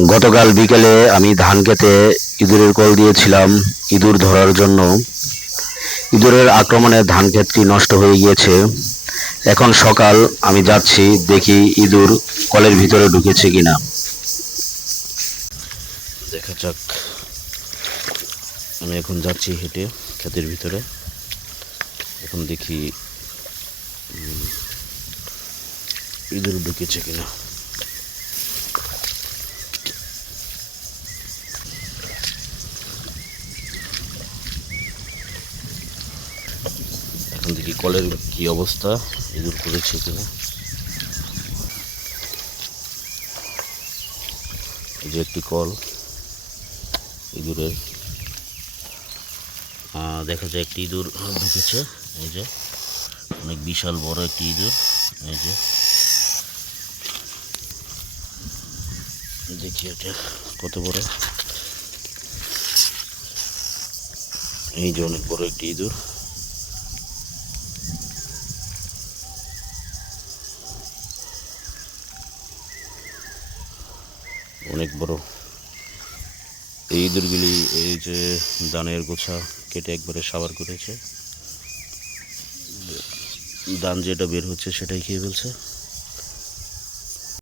গতকাল বিকেলে আমি ধান খেতে ইঁদুরের কল দিয়েছিলাম ইঁদুর ধরার জন্য। ইঁদুরের আক্রমণে ধান ক্ষেতটি নষ্ট হয়ে গিয়েছে। এখন সকাল, আমি যাচ্ছি দেখি ইঁদুর কলের ভিতরে ঢুকেছে কিনা। দেখা যাক। আমি এখন যাচ্ছি হেঁটে ক্ষেতের ভিতরে। এখন দেখি ইঁদুর ঢুকেছে কিনা। এখন দেখি কলের কি অবস্থা, ইঁদুর করেছে কিনা। এই যে একটি কল ইঁদুরের, দেখা যায় একটি ইঁদুর ঢুকেছে। এই যে অনেক বিশাল বড় একটি ইঁদুর। এই যে দেখি এটা কত বড়। এই যে অনেক বড় একটি ইঁদুর। অনেক বড় এই ইঁদুরগুলি। এই যে ধানের গোছা কেটে একবারে সাবার করেছে, ধান যেটা বের হচ্ছে সেটাই খেয়ে ফেলছে।